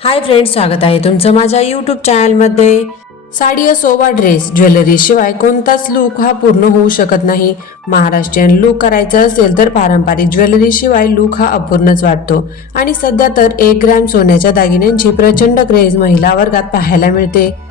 Hi friends स्वागत आहे तुमचं माझ्या यूट्यूब चॅनलमध्ये साडी असो वा ड्रेस ज्वेलरी शिवाय कोणताच लुक हा पूर्ण होऊ शकत नाही. महाराष्ट्रीयन लुक करायचा असेल तर पारंपरिक ज्वेलरी शिवाय लुक हा अपूर्णच वाटतो. आणि सध्या तर एक ग्रॅम सोन्याच्या दागिन्यांची प्रचंड क्रेज महिला वर्गात पाहायला मिळते.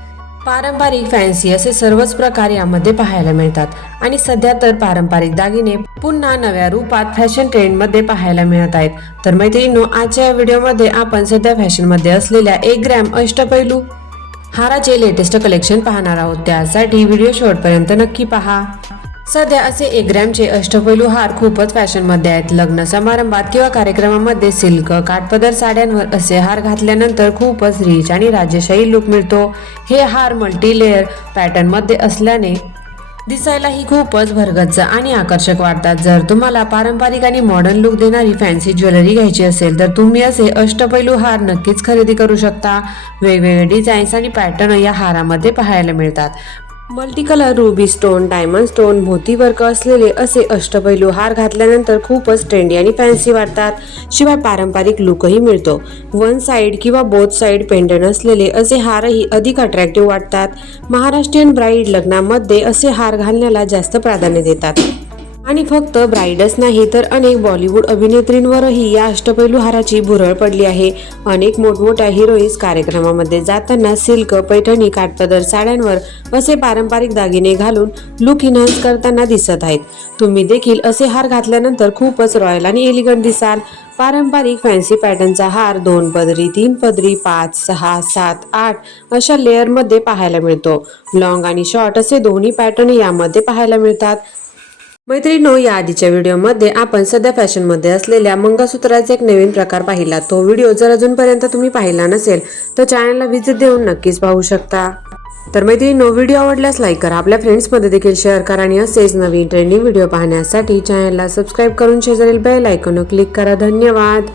पारंपरिक फॅन्सी असे सर्वच प्रकार यामध्ये पाहायला मिळतात. आणि सध्या तर पारंपरिक दागिने पुन्हा नव्या रूपात फॅशन ट्रेंडमध्ये पाहायला मिळत आहेत. तर मैत्रिणींनो आजच्या या व्हिडिओमध्ये आपण सध्या फॅशनमध्ये असलेल्या एक ग्रॅम अष्टपैलू हाराचे लेटेस्ट कलेक्शन पाहणार आहोत. त्यासाठी व्हिडिओ शेवटपर्यंत नक्की पहा. सध्या असे एक ग्रॅमचे अष्टपैलू हार खूपच फॅशनमध्ये आहेत. लग्न समारंभात किंवा कार्यक्रमामध्ये सिल्क काठपदर साड्यांवर असे हार घातल्यानंतर खूपच रिच आणि राजेशाही लुक मिळतो. हे हार मल्टी लेअर पॅटर्नमध्ये असल्याने दिसायलाही खूपच भरगच्च आणि आकर्षक वाटतात. जर तुम्हाला पारंपरिक आणि मॉडर्न लुक देणारी फॅन्सी ज्वेलरी घ्यायची असेल तर तुम्ही असे अष्टपैलू हार नक्कीच खरेदी करू शकता. वेगवेगळे डिझाईन्स आणि पॅटर्न या हारामध्ये पाहायला मिळतात. Multi colour ruby stone diamond stone मोती वर्क असलेले असे अष्टपैलू हार घातल्यानंतर खूपच ट्रेंडी आणि फॅन्सी वाटतात. शिवाय पारंपरिक लुकही मिळतो. वन साइड किंवा बोथ साइड पेंडन असलेले असे हारही अधिक अट्रॅक्टिव्ह वाटतात. महाराष्ट्रीयन ब्राईड लग्नामध्ये असे हार घालण्याला जास्त प्राधान्य देतात. आणि फक्त ब्राईडच नाही तर अनेक बॉलिवूड अभिनेत्रींवरही या अष्टपैलू हाराची भुरळ पडली आहे. अनेक मोठमोठ्या हिरोईन्स कार्यक्रमामध्ये जाताना सिल्क पैठणी काटपदर साड्यांवर असे पारंपरिक दागिने घालून लुक इन्हान्स करताना दिसत आहेत. तुम्ही देखील असे हार घातल्यानंतर खूपच रॉयल आणि एलिगंट दिसाल. पारंपरिक फॅन्सी पॅटर्नचा हार दोन पदरी तीन पदरी पाच सहा सात आठ अशा लेअरमध्ये पाहायला मिळतो. लॉंग आणि शॉर्ट असे दोन्ही पॅटर्न यामध्ये पाहायला मिळतात. मैत्रिणो या आधीच्या व्हिडिओमध्ये आपण सध्या फॅशनमध्ये असलेल्या मंगळसूत्राचा एक नवीन प्रकार पाहिला. तो व्हिडिओ जर अजूनपर्यंत तुम्ही पाहिला नसेल तर चॅनलला व्हिजिट देऊन नक्कीच पाहू शकता. तर मैत्रिणीनो व्हिडिओ आवडल्यास लाईक करा. आपल्या फ्रेंड्समध्ये देखील शेअर करा आणि असेच नवीन ट्रेंडिंग व्हिडिओ पाहण्यासाठी चॅनलला सबस्क्राईब करून शेजारील बेल आयकॉन क्लिक करा. धन्यवाद!